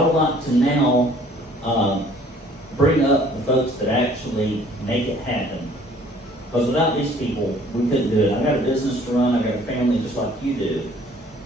I would like to now bring up the folks that actually make it happen. Because without these people, we couldn't do it. I got a business to run, I got a family just like you do.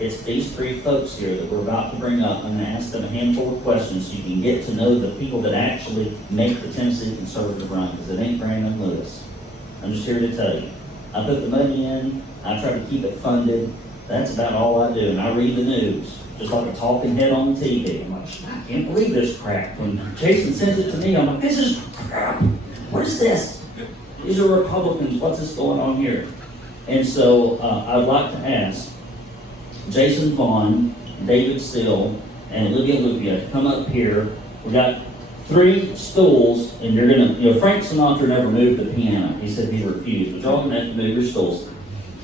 It's these three folks here that we're about to bring up. I'm going to ask them a handful of questions so you can get to know the people that actually make the Tennessee Conservative run, because it ain't Brandon Lewis. I'm just here to tell you. I put the money in, I try to keep it funded. That's about all I do. And I read the news, just like a talking head on TV. I'm like, I can't believe this crap. When Jason sends it to me, I'm like, this is crap. What is this? These are Republicans. What's this going on here? And so I'd like to ask Jason Vaughn, David Still, and Olivia Lupia to come up here. We got 3 stools, and you're gonna, Frank Sinatra never moved the piano. He said he refused, but y'all gonna have to move your stools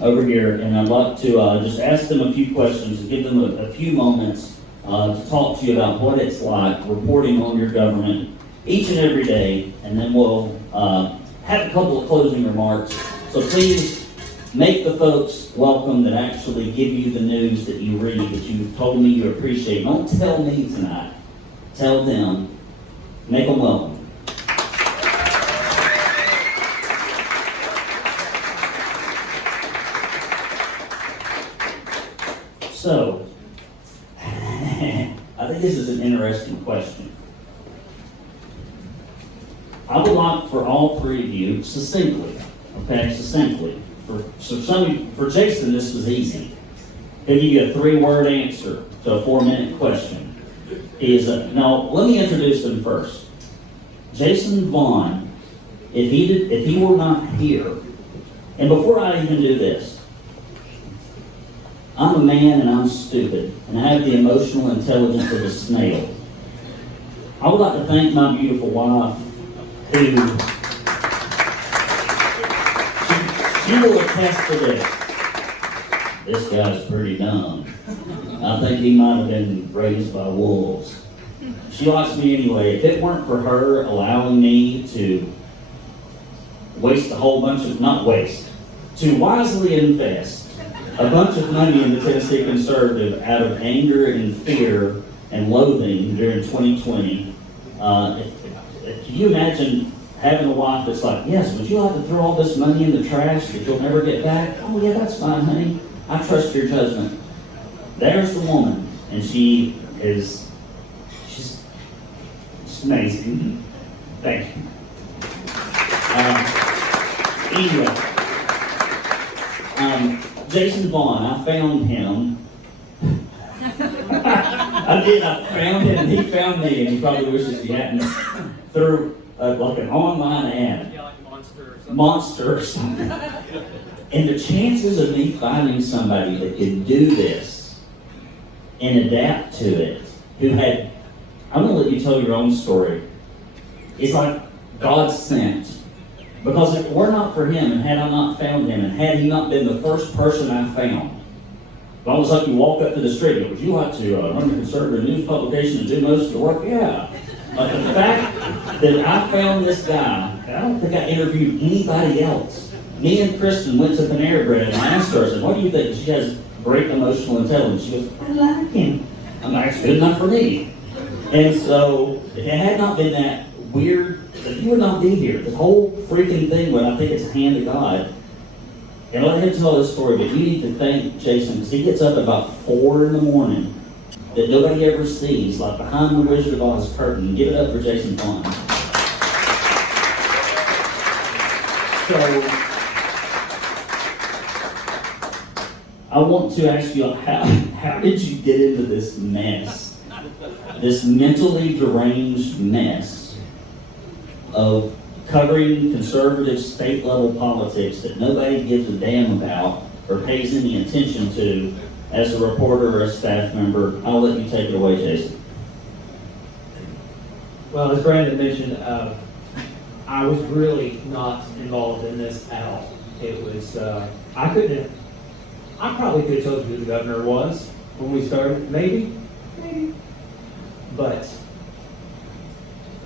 over here. And I'd like to just ask them a few questions and give them a few moments to talk to you about what it's like reporting on your government each and every day. And then we'll have a couple of closing remarks. So please, make the folks welcome that actually give you the news that you read, that you've told me you appreciate. Don't tell me tonight. Tell them. Make them welcome. So, I think this is an interesting question. I would like for all 3 of you, succinctly, for Jason, this was easy. He'll give you a 3-word answer to a 4-minute question. Now, let me introduce them first. Jason Vaughn, if he were not here, and before I even do this, I'm a man and I'm stupid, and I have the emotional intelligence of a snail. I would like to thank my beautiful wife, who she will attest to this. This guy's pretty dumb. I think he might have been raised by wolves. She likes me anyway. If it weren't for her allowing me to waste a whole bunch of, to wisely invest a bunch of money in the Tennessee Conservative out of anger and fear and loathing during 2020, can you imagine having a wife that's like, yes, would you like to throw all this money in the trash that you'll never get back? Oh yeah, that's fine, honey. I trust your judgment. There's the woman, and she's amazing. Thank you. Anyway, Jason Vaughn, I found him. I did. I found him, and he found me, and he probably wishes he hadn't, through like an online ad. Yeah, like Monster or something. And the chances of me finding somebody that could do this and adapt to it, I'm going to let you tell your own story. It's like God sent. Because if it were not for him, and had I not found him, and had he not been the first person I found, it's almost like you walk up to the street and, would you like to run a conservative news publication and do most of the work? Yeah. But the fact that I found this guy, I don't think I interviewed anybody else. Me and Kristen went to Panera Bread, and I asked her, I said, what do you think? She has great emotional intelligence. She goes, I like him. I'm like, it's good enough for me. And so, if it had not been that weird, you would not be here. The whole freaking thing, but I think it's a hand of God. And I'll let him tell this story, but you need to thank Jason, because he gets up about 4 in the morning that nobody ever sees, like behind the Wizard of Oz curtain. Give it up for Jason Vaughn. So, I want to ask you, how did you get into this mess? This mentally deranged mess of covering conservative state-level politics that nobody gives a damn about or pays any attention to as a reporter or a staff member. I'll let you take it away, Jason. Well, as Brandon mentioned, I was really not involved in this at all. It was, I probably could have told you who the governor was when we started, maybe. But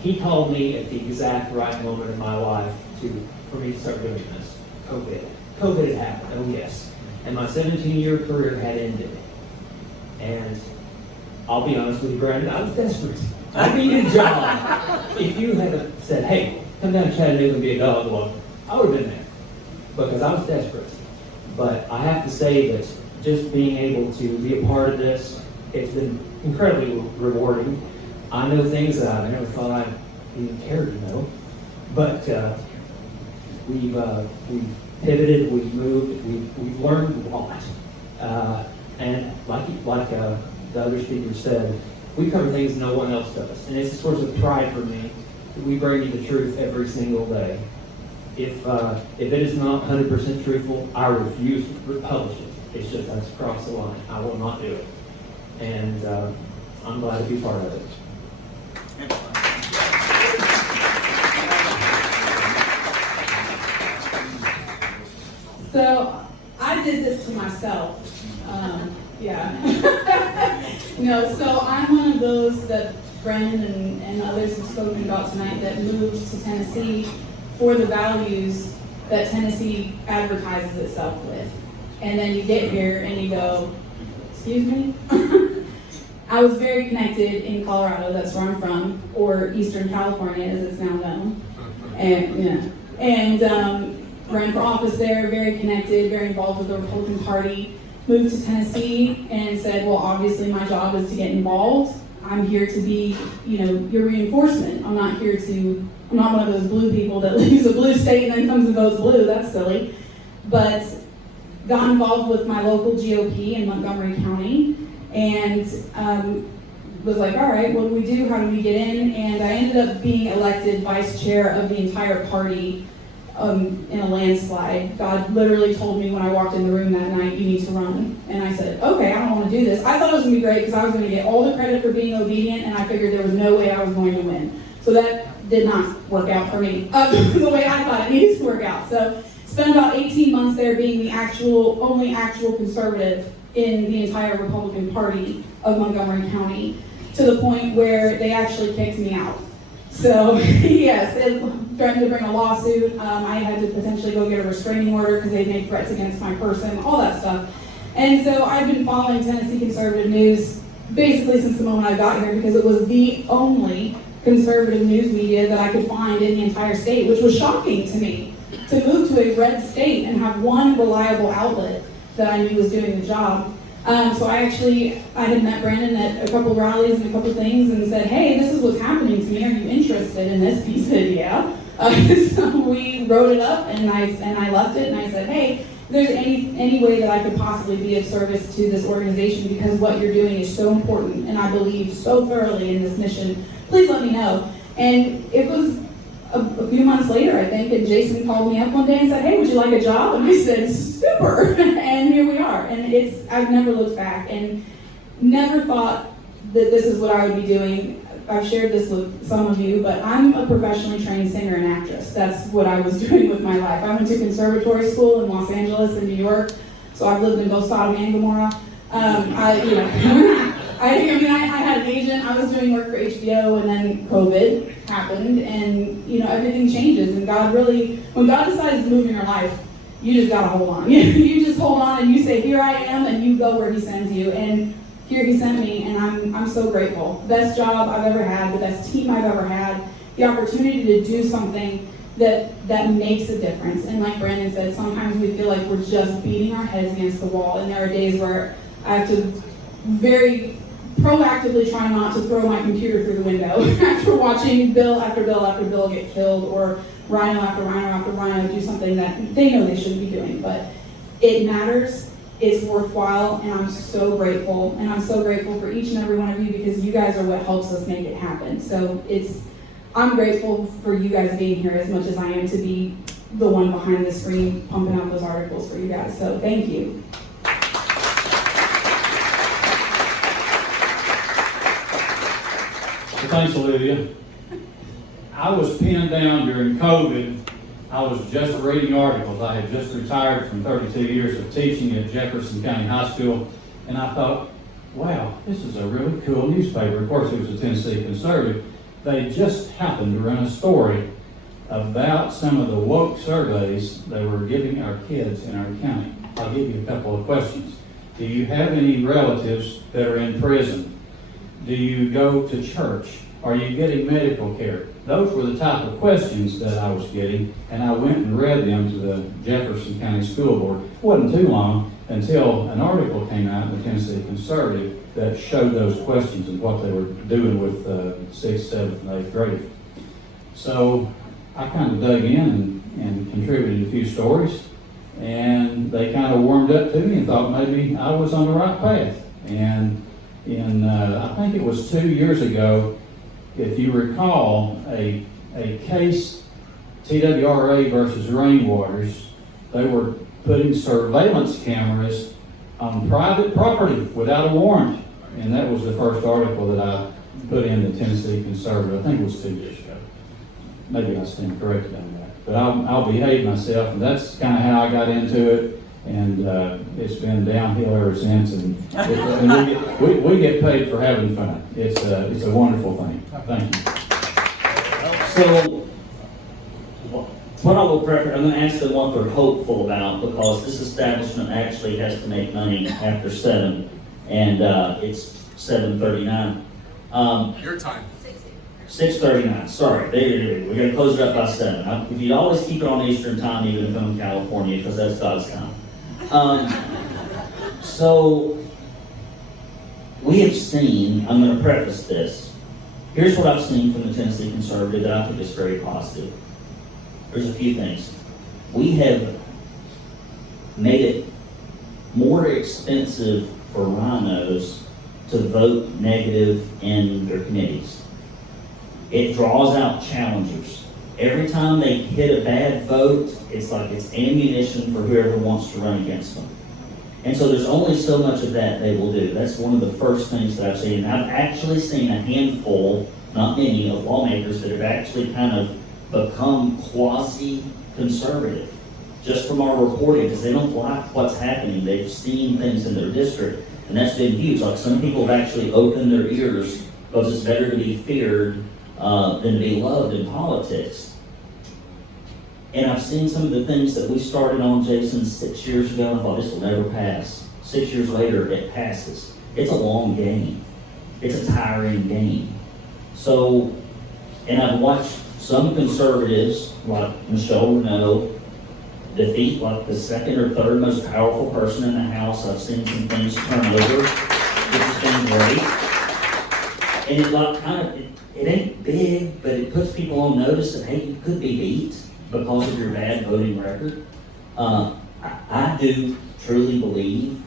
he called me at the exact right moment in my life for me to start doing this. COVID had happened, oh yes. And my 17-year career had ended. And I'll be honest with you, Brandon, I was desperate. I needed a job. If you had said, hey, come down to Chattanooga and be a dog walker, I would have been there because I was desperate. But I have to say that just being able to be a part of this, it's been incredibly rewarding. I know things that I never thought I'd even care to know, but we've pivoted, we've moved, we've learned a lot. And like the other speaker said, we cover things no one else does. And it's a source of pride for me that we bring you the truth every single day. If it is not 100% truthful, I refuse to publish it. It's just that's across the line. I will not do it. And I'm glad to be part of it. So I did this to myself. So I'm one of those that Brandon and others have spoken about tonight that moved to Tennessee for the values that Tennessee advertises itself with. And then you get here and you go, excuse me? I was very connected in Colorado, that's where I'm from, or Eastern California as it's now known. And ran for office there, very connected, very involved with the Republican Party. Moved to Tennessee and said, well, obviously my job is to get involved. I'm here to be, your reinforcement. I'm not one of those blue people that leaves a blue state and then comes and votes blue. That's silly. But got involved with my local GOP in Montgomery County and was like, all right, what do we do? How do we get in? And I ended up being elected vice chair of the entire party in a landslide. God literally told me when I walked in the room that night, you need to run. And I said, okay, I don't want to do this. I thought it was going to be great because I was going to get all the credit for being obedient, and I figured there was no way I was going to win. So that did not work out for me the way I thought it needed to work out. So spent about 18 months there being the only actual conservative in the entire Republican Party of Montgomery County, to the point where they actually kicked me out. So yes, it threatened to bring a lawsuit. I had to potentially go get a restraining order because they made threats against my person, all that stuff. And so I've been following Tennessee conservative news basically since the moment I got here, because it was the only conservative news media that I could find in the entire state, which was shocking to me. To move to a red state and have one reliable outlet that I knew was doing the job. So I had met Brandon at a couple of rallies and a couple of things and said, hey, this is what's happening to me. Are you interested in this? He said, yeah. So we wrote it up and I left it and I said, hey, if there's any way that I could possibly be of service to this organization, because what you're doing is so important and I believe so thoroughly in this mission, please let me know. And it was a few months later, I think, and Jason called me up one day and said, hey, would you like a job? And I said, super. And here we are. And I've never looked back and never thought that this is what I would be doing. I've shared this with some of you, but I'm a professionally trained singer and actress. That's what I was doing with my life. I went to conservatory school in Los Angeles and New York, so I've lived in both Sodom and Gomorrah. I had an agent. I was doing work for HBO, and then COVID happened, and everything changes. And when God decides to move in your life, you just gotta hold on. You just hold on, and you say, "Here I am," and you go where He sends you. And here He sent me, and I'm so grateful. Best job I've ever had, the best team I've ever had, the opportunity to do something that makes a difference. And like Brandon said, sometimes we feel like we're just beating our heads against the wall, and there are days where I have to very proactively try not to throw my computer through the window after watching bill after bill after bill get killed, or RINO after RINO after RINO do something that they know they shouldn't be doing. But it matters, it's worthwhile, and I'm so grateful. And I'm so grateful for each and every one of you, because you guys are what helps us make it happen. So I'm grateful for you guys being here as much as I am to be the one behind the screen pumping out those articles for you guys. So thank you. Thanks, Olivia. I was pinned down during COVID. I was just reading articles. I had just retired from 32 years of teaching at Jefferson County High School, and I thought, wow, this is a really cool newspaper. Of course, it was a Tennessee Conservative. They just happened to run a story about some of the woke surveys they were giving our kids in our county. I'll give you a couple of questions. Do you have any relatives that are in prison? Do you go to church? Are you getting medical care? Those were the type of questions that I was getting, and I went and read them to the Jefferson County School Board. It wasn't too long until an article came out in the Tennessee Conservative that showed those questions and what they were doing with 6th, 7th, and 8th graders. So I kind of dug in and contributed a few stories, and they kind of warmed up to me and thought maybe I was on the right path. And I think it was 2 years ago, if you recall, a case, TWRA versus Rainwaters, they were putting surveillance cameras on private property without a warrant. And that was the first article that I put in the Tennessee Conservative. I think it was 2 years ago. Maybe I stand corrected on that. But I'll behave myself, and that's kind of how I got into it. And it's been downhill ever since. And we get paid for having fun. It's a wonderful thing. Thank you. So, what I will prefer, I'm going to ask them what they're hopeful about, because this establishment actually has to make money after 7, and it's 7:39. Your time. 6:39, sorry, we're going to close it up by 7. If you always keep it on Eastern time, even if I'm in California, because that's God's time. So, we have seen, I'm going to preface this, here's what I've seen from the Tennessee Conservative that I think is very positive. There's a few things. We have made it more expensive for RINOs to vote negative in their committees. It draws out challengers. Every time they hit a bad vote, it's like it's ammunition for whoever wants to run against them. And so there's only so much of that they will do. That's one of the first things that I've seen. And I've actually seen a handful, not many, of lawmakers that have actually kind of become quasi-conservative just from our reporting, because they don't like what's happening. They've seen things in their district, and that's been huge. Like, some people have actually opened their ears, because it's better to be feared than to be loved in politics. And I've seen some of the things that we started on, Jason, 6 years ago. I thought, this will never pass. 6 years later, it passes. It's a long game. It's a tiring game. So, and I've watched some conservatives, like Michelle RINO, defeat like the second or third most powerful person in the House. I've seen some things turn over, which has been great. And it like kind of, it ain't big, but it puts people on notice that, hey, you could be beat because of your bad voting record. I do truly believe,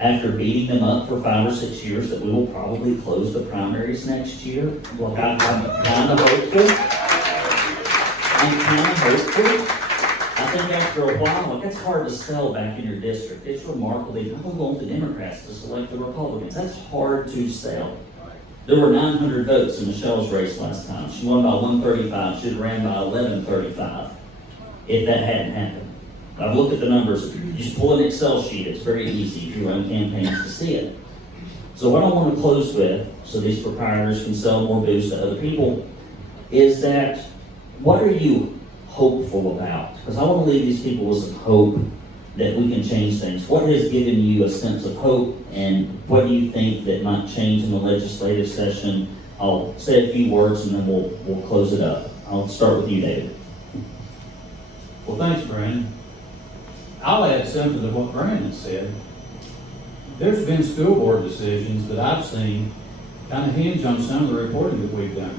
after beating them up for 5 or 6 years, that we will probably close the primaries next year. Like, I'm kind of hopeful. I think after a while, like, it's hard to sell back in your district. It's remarkably, I'm going to go with the Democrats to select the Republicans. That's hard to sell. There were 900 votes in Michelle's race last time. She won by 135. She ran by 1135 if that hadn't happened. I've looked at the numbers. You just pull an Excel sheet. It's very easy if you run campaigns to see it. So what I want to close with, so these proprietors can sell more booze to other people, is that, what are you hopeful about? Because I want to leave these people with some hope that we can change things. What has given you a sense of hope, and what do you think that might change in the legislative session? I'll say a few words and then we'll close it up. I'll start with you, David. Well, thanks, Brandon. I'll add something to what Brandon said. There's been school board decisions that I've seen kind of hinge on some of the reporting that we've done.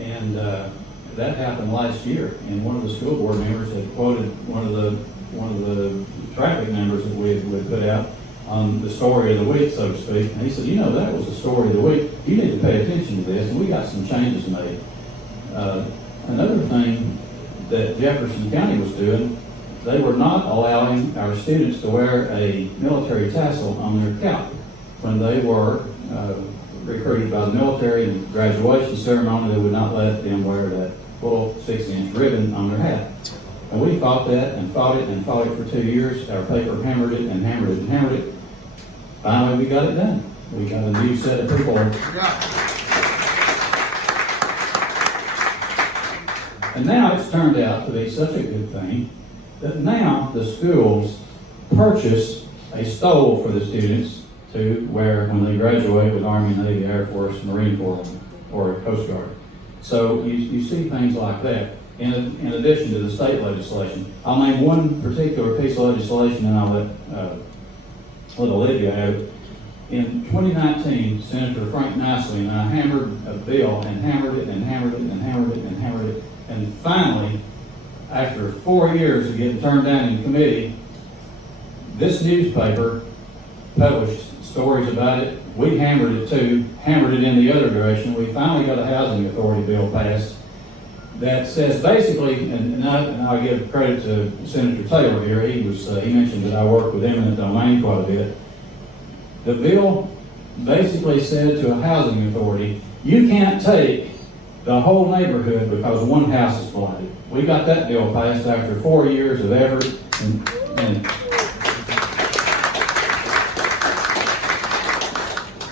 And that happened last year, and one of the school board members had quoted one of the traffic numbers that we had put out on the story of the week, so to speak. And he said, that was the story of the week. You need to pay attention to this, and we got some changes made. Another thing that Jefferson County was doing, they were not allowing our students to wear a military tassel on their cap when they were recruited by the military. In the graduation ceremony, they would not let them wear that full 6-inch ribbon on their hat. And we fought that and fought it and fought it for 2 years. Our paper hammered it and hammered it and hammered it. Finally, we got it done. We got a new set of people. And now it's turned out to be such a good thing that now the schools purchase a stole for the students to where when they graduate with Army, Navy, Air Force, Marine Corps, or Coast Guard. So you see things like that. In addition to the state legislation, I'll name one particular piece of legislation, and I'll let Olivia have it. In 2019, Senator Frank Nicely and I hammered a bill and hammered it and hammered it and hammered it and hammered it. And finally, after 4 years of getting turned down in committee, this newspaper published stories about it. We hammered it too, hammered it in the other direction. We finally got a housing authority bill passed that says basically, and I give credit to Senator Taylor here. He mentioned that I worked with eminent domain quite a bit. The bill basically said to a housing authority, you can't take the whole neighborhood because one house is blighted. We got that bill passed after 4 years of effort, and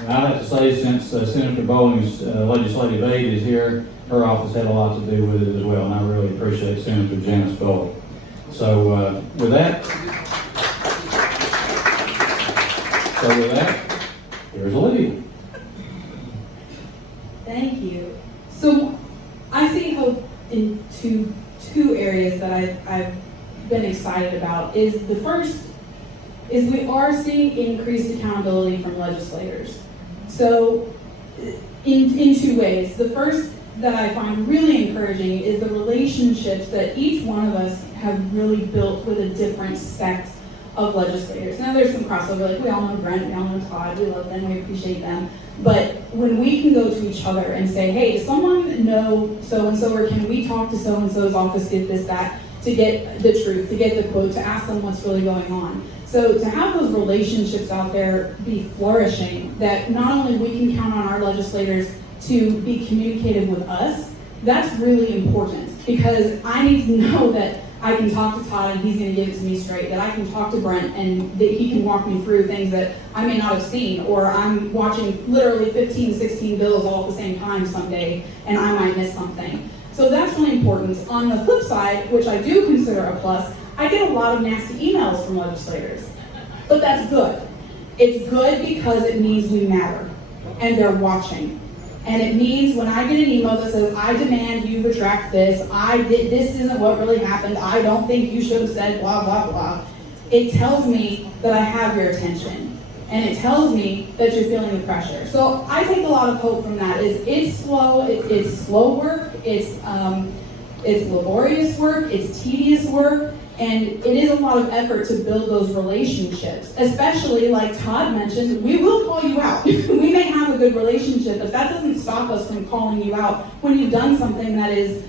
I'd have to say, since Senator Bowling's legislative aide is here, her office had a lot to do with it as well, and I really appreciate Senator Janice Bowling. So with that, here's Olivia. Thank you. So I see hope in two areas that I've been excited about. Is the first is we are seeing increased accountability from legislators. So in two ways. The first that I find really encouraging is the relationships that each one of us have really built with a different sect of legislators. Now there's some crossover, like we all know Brent, we all know Todd, we love them, we appreciate them. But when we can go to each other and say, hey, does someone know so-and-so, or can we talk to so-and-so's office, get this, that, to get the truth, to get the quote, to ask them what's really going on. So to have those relationships out there be flourishing, that not only we can count on our legislators to be communicative with us, that's really important, because I need to know that I can talk to Todd and he's going to give it to me straight, that I can talk to Brent and that he can walk me through things that I may not have seen, or I'm watching literally 15, 16 bills all at the same time someday and I might miss something. So that's really important. On the flip side, which I do consider a plus, I get a lot of nasty emails from legislators, but that's good. It's good because it means we matter and they're watching. And it means when I get an email that says, I demand you retract this, this isn't what really happened, I don't think you should have said blah, blah, blah. It tells me that I have your attention. And it tells me that you're feeling the pressure. So I take a lot of hope from that. It's slow, it's slow work, it's laborious work, it's tedious work, and it is a lot of effort to build those relationships. Especially, like Todd mentioned, we will call you out. We may have a good relationship, but that doesn't stop us from calling you out when you've done something that is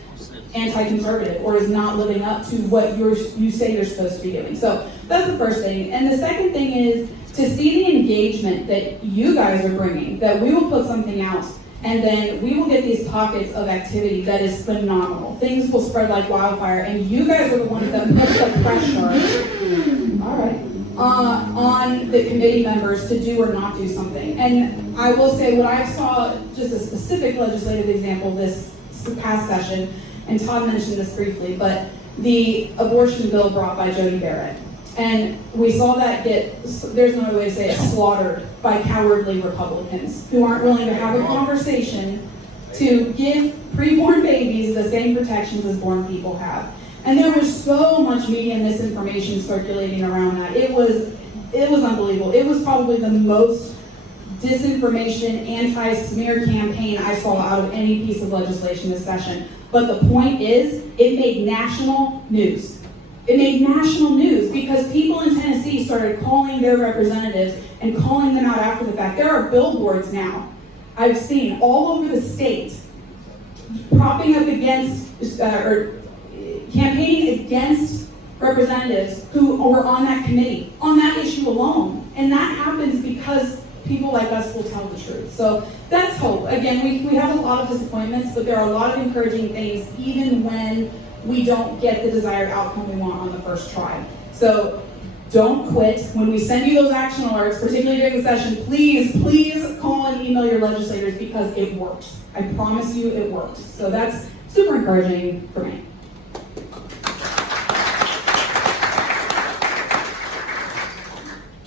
anti-conservative or is not living up to what you say you're supposed to be doing. So that's the first thing. And the second thing is to see the engagement that you guys are bringing, that we will put something out and then we will get these pockets of activity that is phenomenal. Things will spread like wildfire, and you guys are the ones that put the pressure, all right, on the committee members to do or not do something. And I will say what I saw, just a specific legislative example this past session, and Todd mentioned this briefly, but the abortion bill brought by Jody Barrett. And we saw that there's no other way to say it, slaughtered by cowardly Republicans who aren't willing to have a conversation to give preborn babies the same protections as born people have. And there was so much media misinformation circulating around that. It was unbelievable. It was probably the most disinformation, anti-smear campaign I saw out of any piece of legislation this session. But the point is, it made national news. It made national news because people in Tennessee started calling their representatives and calling them out after the fact. There are billboards now I've seen all over the state propping up against or campaigning against representatives who were on that committee, on that issue alone. And that happens because people like us will tell the truth. So that's hope. Again, we have a lot of disappointments, but there are a lot of encouraging things even when we don't get the desired outcome we want on the first try. So don't quit. When we send you those action alerts, particularly during the session, please call and email your legislators because it works. I promise you it works. So that's super encouraging for me.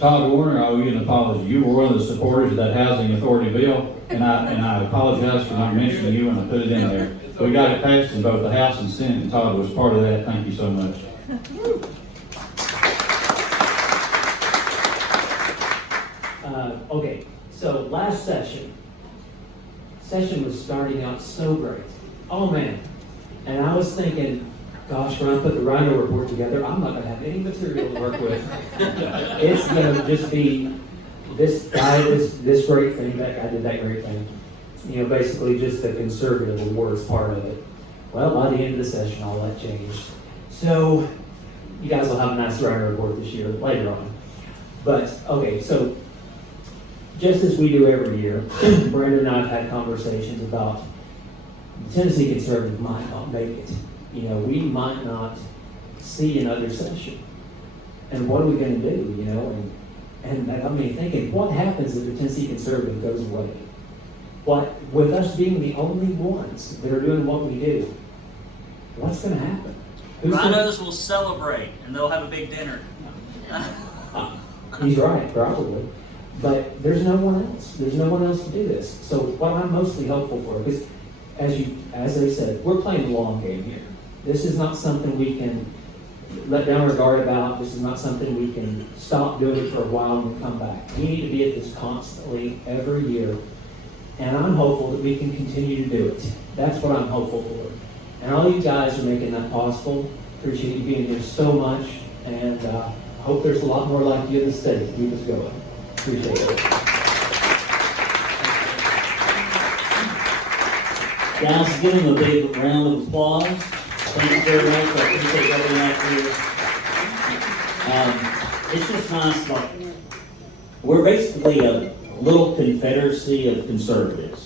Todd Warner, I owe you an apology. You were one of the supporters of that housing authority bill, and I apologize for not mentioning you when I put it in there. We got it passed in both the House and Senate, and Todd was part of that. Thank you so much. Okay, so last session was starting out so great. Oh man. And I was thinking, gosh, when I put the RINO report together, I'm not going to have any material to work with. It's going to just be this guy, this great thing, that guy did that great thing. You know, basically just the conservative awards part of it. Well, by the end of the session, all that changed. So, you guys will have a nice RINO report this year, later on. But, okay, so, just as we do every year, Brandon and I have had conversations about the Tennessee conservative might not make it. You know, we might not see another session. And what are we going to do, you know? And that got me thinking, what happens if the Tennessee conservative goes away? What, with us being the only ones that are doing what we do, what's going to happen? Rhinos will celebrate, and they'll have a big dinner. He's right, probably. But there's no one else. There's no one else to do this. So what I'm mostly hopeful for, because as I said, we're playing the long game here. This is not something we can let down our guard about. This is not something we can stop doing for a while and then come back. We need to be at this constantly every year. And I'm hopeful that we can continue to do it. That's what I'm hopeful for. And all you guys are making that possible. Appreciate you being here so much. And hope there's a lot more like you in the state to keep us going. Appreciate it. Guys, give them a big round of applause. Thank you very much. I appreciate everything out here. It's just nice, like, we're basically a little confederacy of conservatives.